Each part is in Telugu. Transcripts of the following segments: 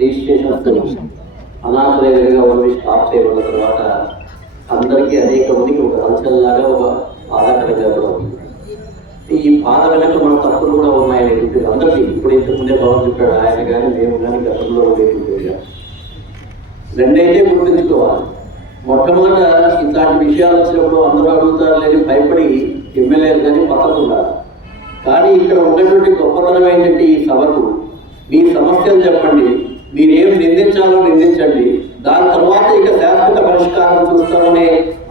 రిజిస్ట్రేషన్ అనాథరైగా ఉన్న స్టాప్ చేయబడిన తర్వాత అందరికీ అనేక మందికి ఒక అంశంలాగా ఒక బాధాకరంగా కూడా ఉంది. ఈ బాధ వెనక మన తప్పులు కూడా ఉన్నాయని అందరికీ ఇప్పుడు ఇంతకుముందే భవన్ చెప్పాడు ఆయన కానీ మేము కానీ గతంలో ఉండేటువంటి రెండైతే గుర్తుంచుకోవాలి. మొట్టమొదట ఇట్లాంటి విషయాలు వచ్చినప్పుడు అందరూ అడుగుతారు లేని భయపడి ఎమ్మెల్యేలు కానీ పట్టకుండా. కానీ ఇక్కడ ఉన్నటువంటి గొప్పతనం ఏంటంటే ఈ సభకు మీ సమస్యలు చెప్పండి. మీరేం ఏం నిందించాలో నిందించండి. దాని తర్వాత ఇక శాశ్వత పరిష్కారం చూస్తామనే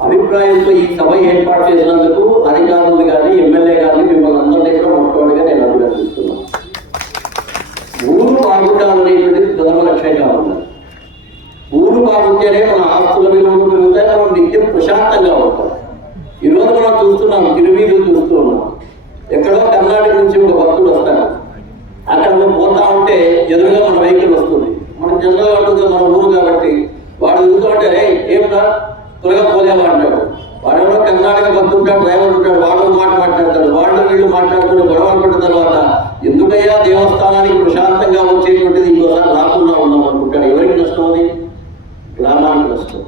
అభిప్రాయంతో ఈ సభ ఏర్పాటు చేసినందుకు అధికారులు కానీ ఎమ్మెల్యే కానీ మిమ్మల్ని అందరినీ కూడా మొట్టమొదటిగా నేను అభినందిస్తున్నాను. ఊరు బాగుండాలనేటువంటిది ప్రథమ లక్ష్యంగా ఉంది. ఊరు బాగుంటేనే మన ఆస్తుల విలువలు పెరుగుతాయి మనం నిత్యం ప్రశాంతంగా ఉంటాం. ఈరోజు మనం చూస్తున్నాం తిరువీధులు చూస్తూ ఉన్నాం. ఎక్కడో కర్ణాటక నుంచి ఒక భక్తుడు వస్తాడు. అక్కడ మనం పోతా ఉంటే ఎదురుగా మన వెహికల్ వస్తుంది మన జనరల్ ఉంటుంది మన ఊరు కాబట్టి వాడు ఎదుగుతూ ఉంటే త్వరగా పోలేవా? అంటాడు. వాడు ఎవరో కర్ణాటక భక్తుడు ఉంటాడు డ్రైవర్ ఉంటాడు వాడు మాట మాట్లాడతాడు వాళ్ళు వీళ్ళు మాట్లాడుకుని గొడవలు పడిన తర్వాత ఎందుకయ్యా దేవస్థానానికి ప్రశాంతంగా వచ్చేటువంటిది ఇంకోసారి రాకుండా ఉన్నాం అనుకుంటాడు. ఎవరికి నష్టం అది? గ్రామానికి నష్టం.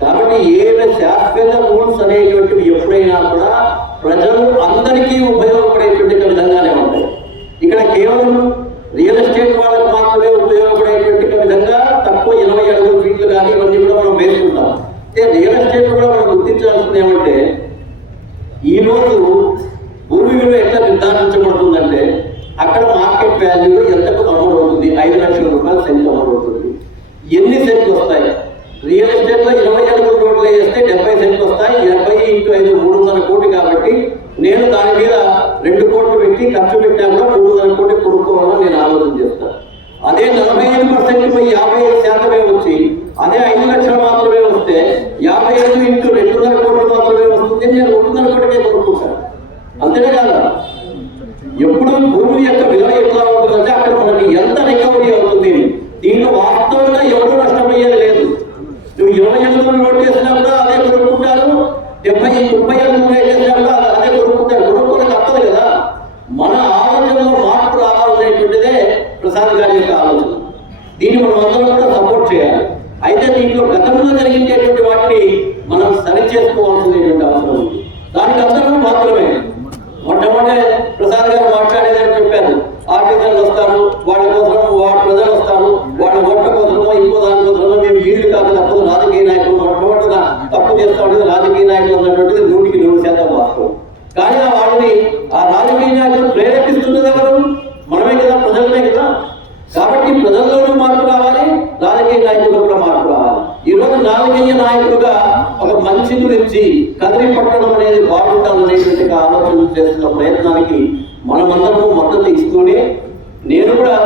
కాబట్టి ఏవే శాశ్వత రూల్స్ అనేటువంటివి ఎప్పుడైనా కూడా ప్రజలు అందరికీ ఉపయోగపడేటువంటి విధంగానే ఉంటాయి. ఇక్కడ కేవలం రియల్ ఎస్టేట్ వాళ్ళకి మాత్రమే ఉపయోగపడేటువంటి విధంగా తక్కువ ఇరవై అడుగుల ఫీట్లు కానీ ఇవన్నీ కూడా మనం వేసుకుంటాం అయితే రియల్ కూడా మనం గుర్తించాల్సింది ఏమంటే ఈ రోజు భూమి విలువ ఎట్లా నిర్ధారించబడుతుందంటే అక్కడ మార్కెట్ వాల్యూ ఎంతకు అమౌంట్ అవుతుంది ఐదు లక్షల రూపాయలు సెంట్ అమౌంట్ అవుతుంది ఎన్ని సెంట్లు వస్తాయి? రియల్ ఎస్టేట్లో ఇరవై అడుగుల రోడ్లు వేస్తే డెబ్బై సెంట్లు వస్తాయి. డెబ్బై ఇంటూ ఐదు మూడు వందల కోటి కాబట్టి నేను దాని మీద రెండు కోట్లు పెట్టి ఖర్చు పెట్టినా కూడా మూడు వందల కోటి కొనుక్కోవాలని నేను ఆలోచన చేస్తాను. అదే నలభై ఐదు పర్సెంట్ యాభై ఐదు శాతమే వచ్చి అదే ఐదు లక్షలు మాత్రమే వస్తే యాభై ఐదు ఇంటూ రెండున్నర కోట్లు మాత్రమే వస్తుంది నేను రెండున్నర కోటికే కొనుక్కుంటాను అంతేనే కాదు ఎప్పుడు భూమి యొక్క విలువ ఎట్లా ఉంటుందంటే అక్కడ మనకి ఎంత రికవరీ అవుతుంది దీంట్లో వాస్తవంగా ఎవరు నష్టమయ్యేది లేదు నువ్వు ఇరవై ఎనిమిది నోట్ చేసినా కూడా అదే కొనుక్కుంటారు డెబ్బై ముప్పై ఎనిమిది నోట్ చేసినా కూడా అదే కొనుక్కుంటారు కొనుక్కోక తప్పదు కదా మన ఆలోచనలో మార్పు రావాలనేటువంటిదే ప్రసాద్ గారి యొక్క ఆలోచన దీన్ని మనం అందరం కూడా సపోర్ట్ చేయాలి అయితే దీంట్లో గతంలో జరిగించేటువంటి వాటిని మనం సరి చేసుకోవాల్సినటువంటి అవసరం ఉంది. దానికి అందరూ మాత్రమే. మొట్టమొదటి ప్రసాద్ గారు మాట్లాడేదని చెప్పారు. ఆఫీసర్లు వస్తారు వాళ్ళ కోసం వాళ్ళ ప్రజలు వస్తారు వాళ్ళ ఓట్ల కోసమో ఇంకో దాని కోసమో మేము వీళ్ళు కాదు తప్పదు రాజకీయ నాయకులు మొట్టమొదటిగా తప్పు చేస్తా ఉండేది రాజకీయ నాయకులు అన్నటువంటిది నూటికి నూరు శాతం వాస్తవం. కానీ ఆ వాళ్ళని ఆ రాజకీయ నాయకులు ప్రేరేపిస్తున్నది ఎవరు? మనమే కదా ప్రజలమే కదా. కాబట్టి ప్రజల్లోనూ మార్పు రావాలి రాజకీయ నాయకుల్లో కూడా మార్పు రావాలి. ఈ రోజు నాయకుడుగా ఒక మంచి గురించి కదిరి పట్టడం అనేది బాగుండాలనేటువంటి ఒక ఆలోచన చేస్తున్న ప్రయత్నానికి మనమందరము మద్దతు ఇస్తూనే నేను కూడా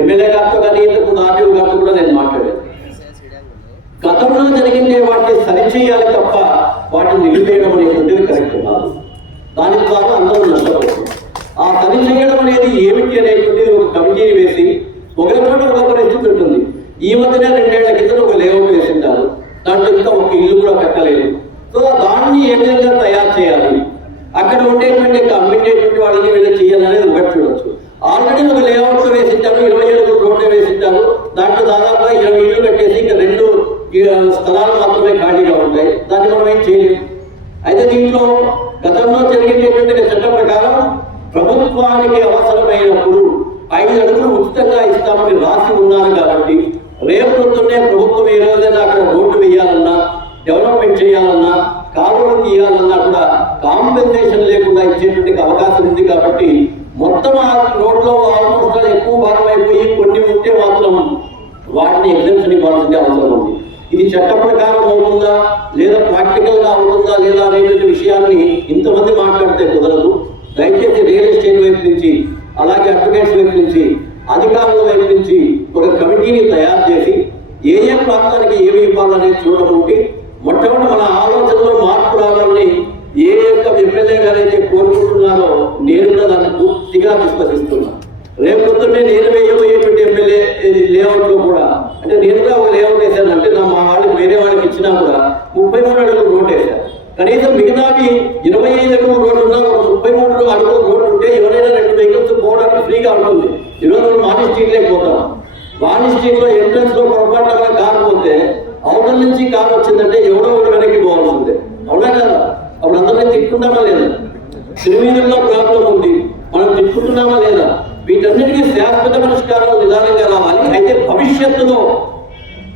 ఎమ్మెల్యే గారితో కానీ ఇంతకు ఆర్టీఓ గారితో కూడా నేను మాట్లాడాను. గతంలో జరిగిందే వాటిని సరిచేయాలి తప్ప వాటిని నిలిపేయడం అనేటువంటిది కరెక్ట్ కాదు. దాని ద్వారా అందరూ నష్టపోతుంది ఆ సరి చేయడం అనేది ఏమిటి అనేటువంటిది ఒక కమిటీని వేసి ఒకరి చోట ఒక పరిస్థితి ఉంటుంది. ఈ మధ్యనే రెండేళ్ళ క్రితం ఒక లేఅవుట్ వేసింటారు దాంట్లో ఇంకా ఒక ఇల్లు కూడా కట్టలేదు. సో దాన్ని ఏ విధంగా తయారు చేయాలి? అక్కడ ఉండేటువంటి అమ్మిండేటువంటి వాళ్ళని వీళ్ళు చేయాలనేది ఒకటి చూడొచ్చు. ఆల్రెడీ ఒక లేఅవుట్లో వేసింటారు ఇరవై ఏడు రోడ్లు వేసింటారు. దాంట్లో దాదాపుగా ఇరవై ఇల్లు కట్టేసి ఇంకా రెండు స్థలాలు మాత్రమే ఖాళీగా ఉంటాయి. దాన్ని మనం ఏం చేయలేము అయితే దీంట్లో గతంలో జరిగినటువంటి చట్ట ప్రకారం ప్రభుత్వానికి అవసరమైనప్పుడు ఐదు అడుగులు ఉచితంగా ఇస్తామని రాసి ఉన్నారు కాబట్టి రేపు పొద్దున్నే ప్రభుత్వం ఏ రోజైనా అక్కడ రోడ్డు వేయాలన్నా డెవలప్మెంట్ చేయాలన్నా కాలువలు తీయాలన్నా కూడా కాంపెన్సేషన్ లేకుండా ఇచ్చేటువంటి అవకాశం ఉంది కాబట్టి మొత్తం ఆ రోడ్లో ఆల్మోస్ట్ ఎక్కువ భాగం అయిపోయి కొన్ని ఉంటే మాత్రం వాటిని ఎగ్జామ్షన్ ఇవ్వాల్సిన అవసరం ఉంది. ఇది చట్ట ప్రకారం అవుతుందా లేదా ప్రాక్టికల్గా అవుతుందా లేదా అనేటువంటి విషయాన్ని ఇంతమంది మాట్లాడితే కుదరదు. దయచేసి రియల్ ఎస్టేట్ వైపు నుంచి అలాగే అడ్వకేట్స్ వైపు నుంచి అధికారుల వైపు నుంచి ఒక కమిటీని తయారు చేసి ఏ ఏ ప్రాంతానికి ఏమి ఇవ్వాలనేది చూడబోటి మొట్టమొదటి మన ఆలోచనలో మార్పు రావాలని ఏ యొక్క ఎమ్మెల్యే గారు అయితే కోరుకుంటున్నారో నేను కూడా దాన్ని పూర్తిగా విశ్వసిస్తున్నాను రేపు పొద్దున్నే నేను వేయబోయేటువంటి ఎమ్మెల్యే లేఅవుట్లో కూడా అంటే నేను కూడా ఒక లేఅవుట్ వేశాను అంటే నా మా వాళ్ళకి వేరే వాళ్ళకి ఇచ్చినా కూడా ముప్పై మూడు అడుగులు రోడ్ వేశాను కనీసం మిగతావి ఇరవై ఐదు అడుగులు రోడ్డు ఉన్నా ఒక ముప్పై మూడు అడుగులు రోడ్డు ఉంటే ఎవరైనా రెండు వెహికల్స్ పోవడానికి ఫ్రీగా ఉంటుంది. ఈరోజు మనం మాని స్ట్రీట్ వాణిజ్యంలో ఎంట్రెన్స్లో ఎంట్రన్స్లో పొరపాటు కారు పోతే అవతల నుంచి కారు వచ్చిందంటే ఎవడో ఒకటి వెనక్కి పోవాల్సిందే. అవునా కదా? అప్పుడు అందరినీ తిట్టుకుంటామా లేదా? సిరిమీదుల్లో ప్రాబ్లం ఉంది. మనం తిట్టుకుంటున్నామా లేదా? వీటన్నిటికీ శాశ్వత పరిష్కారాలు నిదానంగా రావాలి. అయితే భవిష్యత్తులో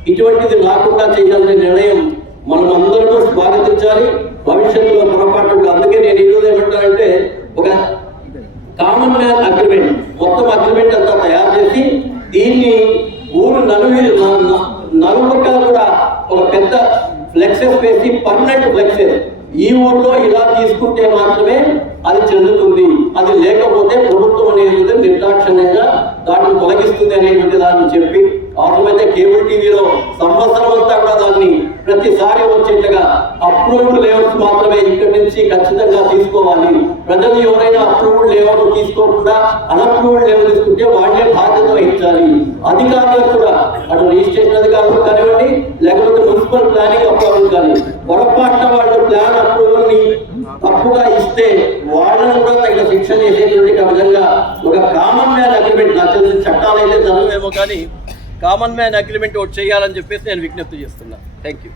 ఇటువంటిది రాకుండా చేయాలనే నిర్ణయం మనం అందరూ స్వాగతించాలి. భవిష్యత్తులో పొరపాటు కూడా. అందుకే నేను ఈరోజు ఏమంటానంటే ఒక కామన్ మ్యాన్ అగ్రిమెంట్ మొత్తం అగ్రిమెంట్ అంతా తయారు చేసి దీన్ని ఊరు నలుగురు నలుగురు కూడా ఒక పెద్ద ఫ్లెక్సెస్ పర్మనెంట్ ఫ్లెక్సెస్ ఈ ఊర్లో ఇలా తీసుకుంటే మాత్రమే అది చెందుతుంది. అది లేకపోతే ప్రభుత్వం అనేది నిర్దాక్షిణ్యంగా దాన్ని తొలగిస్తుంది అనేటువంటి దాన్ని చెప్పి అవసరమైతే కేబుల్ టీవీలో సంవత్సరం అంతా కూడా దాన్ని ప్రతిసారి వచ్చేట్టుగా అప్రూవ్డ్ లేఅవుట్స్ మాత్రమే ఇక్కడి నుంచి ఖచ్చితంగా తీసుకోవాలి. ప్రజలు ఎవరైనా అప్రూవ్డ్ లేఅవుట్ తీసుకోకుండా అన్అప్రూవ్డ్ లేఅవుట్ తీసుకుంటే వాళ్ళే బాధ్యత వహించాలి. అధికారులకు కూడా అటు రిజిస్ట్రేషన్ అధికారులు కానివ్వండి లేకపోతే మున్సిపల్ ప్లానింగ్ అప్రూవల్ కానీ పొరపాటున వాళ్ళు ప్లాన్ అప్రూవల్ని తప్పుగా ఇస్తే వాళ్ళని కూడా తగిన శిక్ష చేసేటువంటి విధంగా ఒక కామన్ మ్యాన్ అగ్రిమెంట్ నాకు తెలిసి చట్టాలు అయితే చదవేమో కానీ కామన్ మ్యాన్ అగ్రిమెంట్ ఒకటి చేయాలని చెప్పేసి నేను విజ్ఞప్తి చేస్తున్నా. Thank you